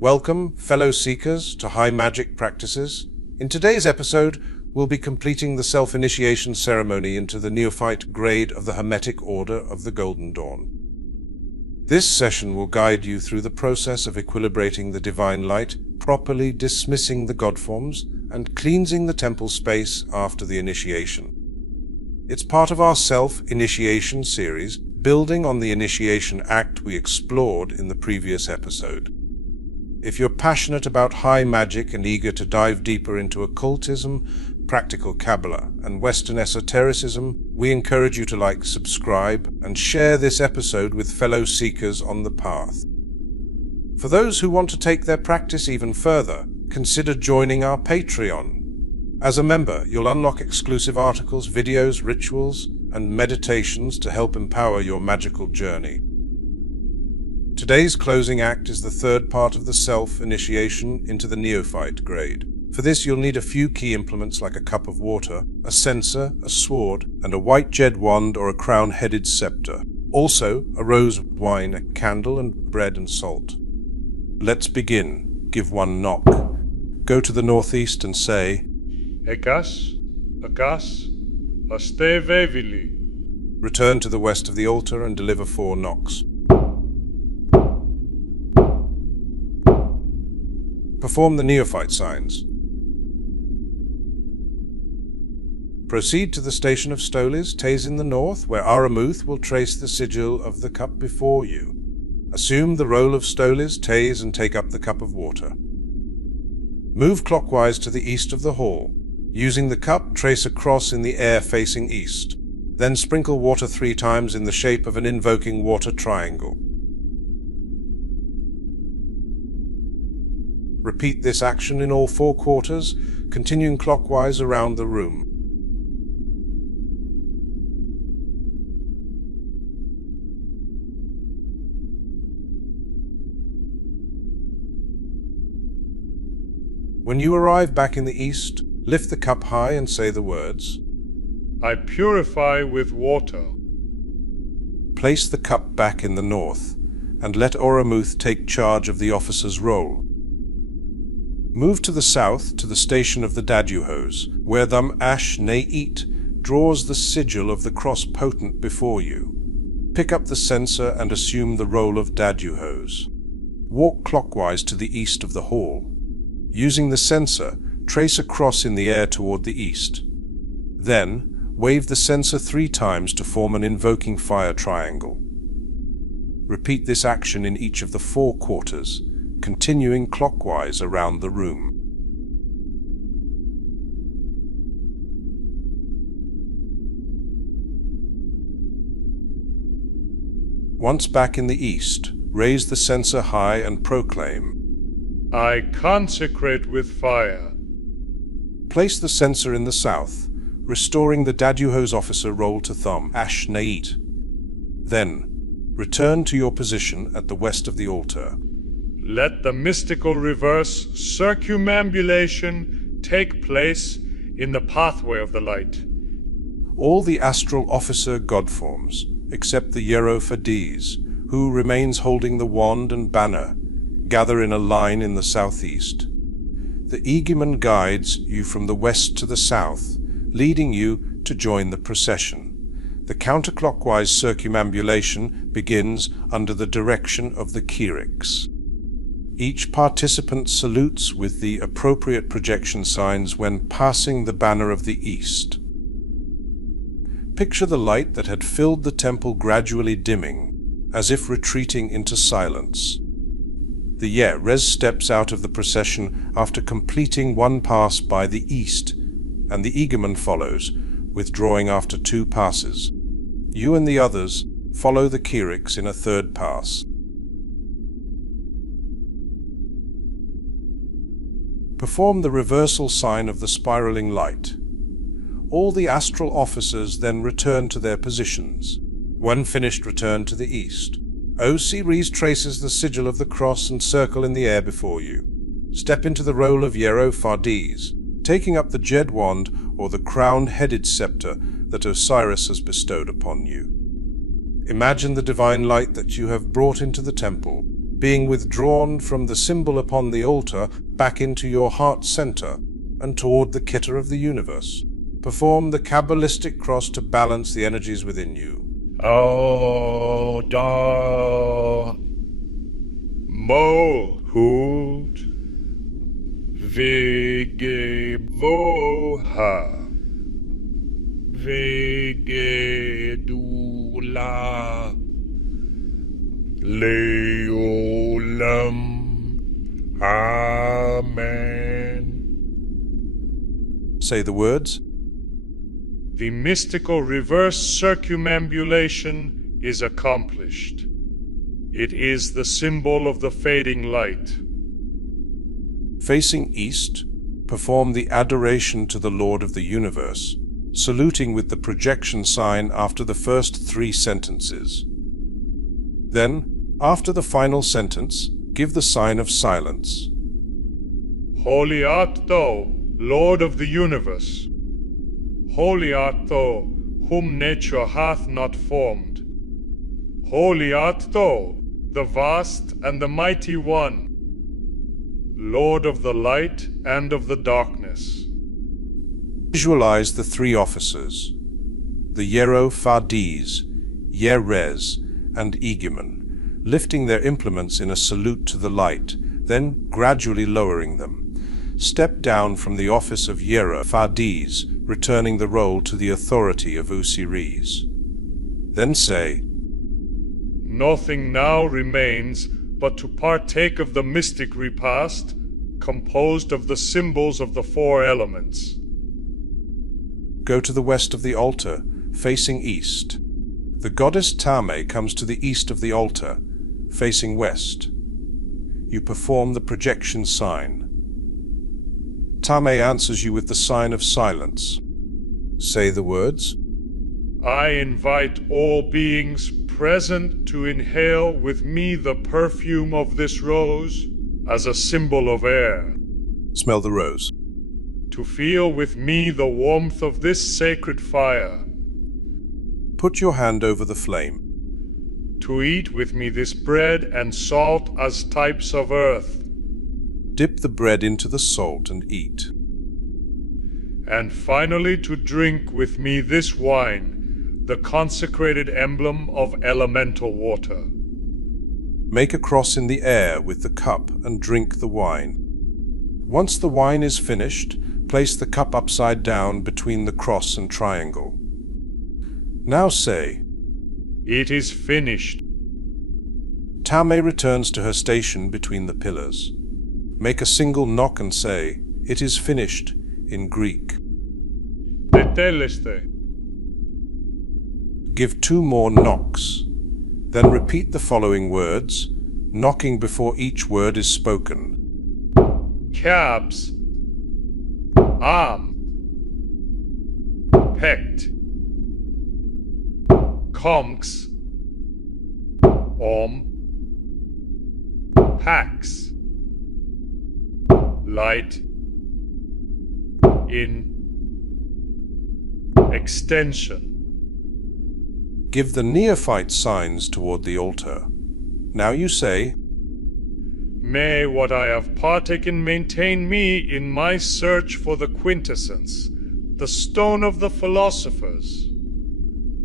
Welcome, fellow seekers, to High Magic Practices. In today's episode, we'll be completing the self-initiation ceremony into the Neophyte grade of the Hermetic Order of the Golden Dawn. This session will guide you through the process of equilibrating the divine light, properly dismissing the god forms, and cleansing the temple space after the initiation. It's part of our self-initiation series, building on the initiation act we explored in the previous episode. If you're passionate about high magic and eager to dive deeper into occultism, practical Kabbalah, and Western esotericism, we encourage you to like, subscribe, and share this episode with fellow seekers on the path. For those who want to take their practice even further, consider joining our Patreon. As a member, you'll unlock exclusive articles, videos, rituals, and meditations to help empower your magical journey. Today's closing act is the third part of the self-initiation into the Neophyte grade. For this, you'll need a few key implements like a cup of water, a censer, a sword, and a white jade wand or a crown-headed scepter. Also, a rose of wine, a candle, and bread and salt. Let's begin. Give one knock. Go to the northeast and say, Ekas, Akas, Aste Vevili. Return to the west of the altar and deliver 4 knocks. Perform the Neophyte signs. Proceed to the station of Stoles, Tays in the north, where Aramuth will trace the sigil of the cup before you. Assume the role of Stoles, Tays, and take up the cup of water. Move clockwise to the east of the hall. Using the cup, trace a cross in the air facing east. Then sprinkle water 3 times in the shape of an invoking water triangle. Repeat this action in all 4 quarters, continuing clockwise around the room. When you arrive back in the east, lift the cup high and say the words, I purify with water. Place the cup back in the north, and let Aramuth take charge of the officer's role. Move to the south to the station of the Daduhos, where Thum Ash Ne'it draws the sigil of the cross potent before you. Pick up the censer and assume the role of Daduhos. Walk clockwise to the east of the hall. Using the censer, trace a cross in the air toward the east. Then, wave the censer 3 times to form an invoking fire triangle. Repeat this action in each of the 4 quarters, continuing clockwise around the room. Once back in the east, raise the censer high and proclaim, I consecrate with fire. Place the censer in the south, restoring the Daduhos officer role to Thum Ash Ne'it. Then, return to your position at the west of the altar. Let the mystical reverse circumambulation take place in the pathway of the light. All the astral officer god forms, except the Hierophades, who remains holding the wand and banner, gather in a line in the southeast. The Eguiman guides you from the west to the south, leading you to join the procession. The counterclockwise circumambulation begins under the direction of the Kyrics. Each participant salutes with the appropriate projection signs when passing the banner of the east. Picture the light that had filled the temple gradually dimming, as if retreating into silence. The Res steps out of the procession after completing 1 pass by the east, and the Eguiman follows, withdrawing after 2 passes. You and the others follow the Kyrics in a 3rd pass. Perform the reversal sign of the spiraling light. All the astral officers then return to their positions. When finished, return to the east. O.C. traces the sigil of the cross and circle in the air before you. Step into the role of Hierophades, taking up the jade wand or the crown-headed scepter that Osiris has bestowed upon you. Imagine the divine light that you have brought into the temple, being withdrawn from the symbol upon the altar back into your heart center and toward the Keter of the universe. Perform the Kabbalistic cross to balance the energies within you. Oda Mohut Vigeboha Vigedula Leolam. Amen. Say the words. The mystical reverse circumambulation is accomplished. It is the symbol of the fading light. Facing east, perform the Adoration to the Lord of the universe, saluting with the projection sign after the first 3 sentences. Then, after the final sentence, give the sign of silence. Holy art thou, Lord of the universe. Holy art thou, whom nature hath not formed. Holy art thou, the vast and the mighty one, Lord of the light and of the darkness. Visualize the 3 officers, the Hierophades, Yerez, and Egumen, lifting their implements in a salute to the light, then gradually lowering them. Step down from the office of Hierophades, returning the role to the authority of Osiris. Then say, Nothing now remains but to partake of the Mystic Repast, composed of the symbols of the 4 elements. Go to the west of the altar, facing east. The goddess Tame comes to the east of the altar, facing west. You perform the projection sign. Tame answers you with the sign of silence. Say the words. I invite all beings present to inhale with me the perfume of this rose as a symbol of air. Smell the rose. To feel with me the warmth of this sacred fire. Put your hand over the flame. To eat with me this bread and salt as types of earth. Dip the bread into the salt and eat. And finally to drink with me this wine, the consecrated emblem of elemental water. Make a cross in the air with the cup and drink the wine. Once the wine is finished, place the cup upside down between the cross and triangle. Now say, It is finished. Tame returns to her station between the pillars. Make a single knock and say, It is finished, in Greek. Teteleste. Give 2 more knocks. Then repeat the following words, knocking before each word is spoken. Cabs. Arm. Pect. Conks. Pax. Light. In. Extension. Give the neophyte signs toward the altar. Now you say, May what I have partaken maintain me in my search for the quintessence, the stone of the philosophers,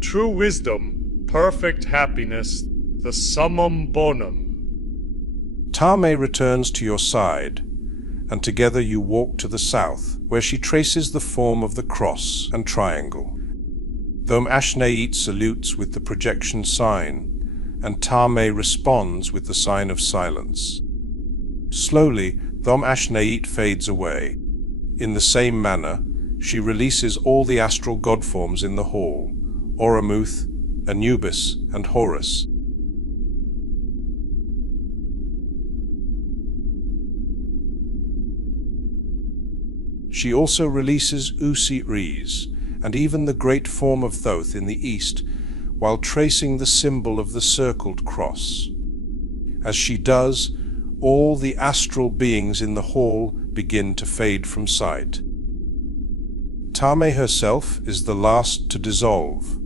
true wisdom, perfect happiness, the summum bonum. Tame returns to your side, and together you walk to the south, where she traces the form of the cross and triangle. Thom Ashneit salutes with the projection sign, and Tame responds with the sign of silence. Slowly, Thom Ashneit fades away. In the same manner, she releases all the astral god forms in the hall, Oramuth, Anubis, and Horus. She also releases Osiris, and even the great form of Thoth in the east, while tracing the symbol of the circled cross. As she does, all the astral beings in the hall begin to fade from sight. Tame herself is the last to dissolve.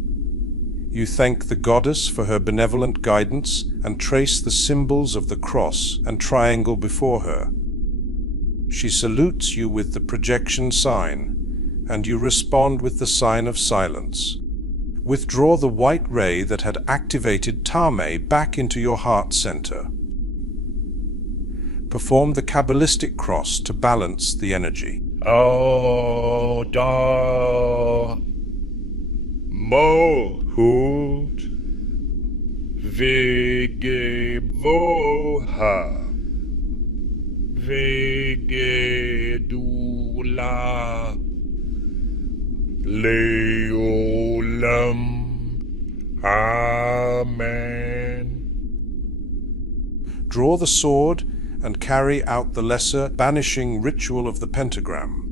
You thank the goddess for her benevolent guidance and trace the symbols of the cross and triangle before her. She salutes you with the projection sign, and you respond with the sign of silence. Withdraw the white ray that had activated Tame back into your heart center. Perform the Kabbalistic cross to balance the energy. Oda Mohut Vigevoha Vigedula Leolam. Amen. Draw the sword and carry out the lesser banishing ritual of the pentagram.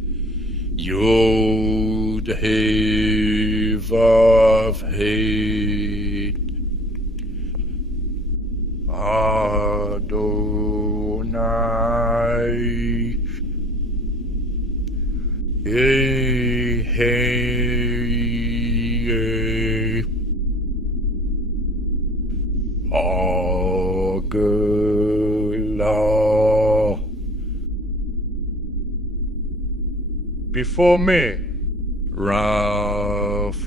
Yod He Vav He Adonai Agla. Before me, Raphael.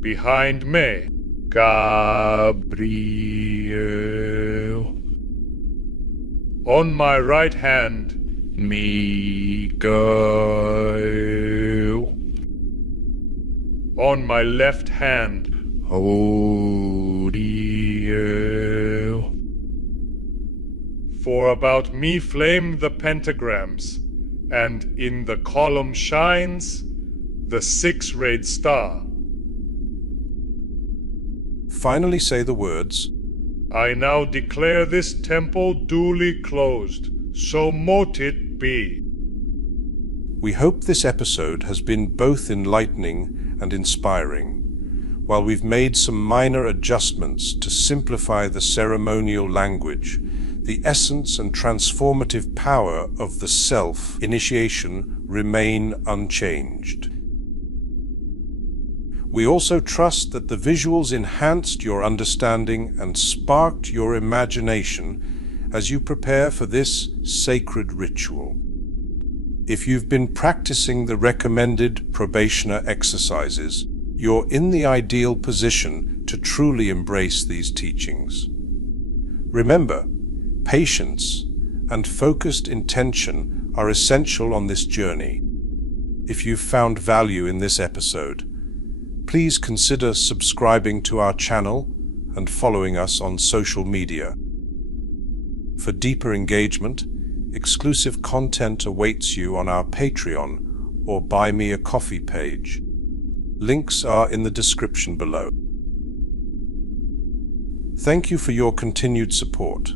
Behind me, Gabriel. On my right hand, Mikael. On my left hand, Hodiel. For about me flame the pentagrams, and in the column shines the six-rayed star. Finally say the words, I now declare this temple duly closed, so mote it be. We hope this episode has been both enlightening and inspiring, while we've made some minor adjustments to simplify the ceremonial language. The essence and transformative power of the self-initiation remain unchanged. We also trust that the visuals enhanced your understanding and sparked your imagination as you prepare for this sacred ritual. If you've been practicing the recommended probationer exercises, you're in the ideal position to truly embrace these teachings. Remember, patience and focused intention are essential on this journey. If you've found value in this episode, please consider subscribing to our channel and following us on social media. For deeper engagement, exclusive content awaits you on our Patreon or Buy Me a Coffee page. Links are in the description below. Thank you for your continued support.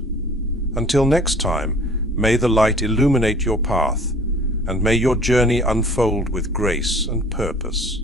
Until next time, may the light illuminate your path, and may your journey unfold with grace and purpose.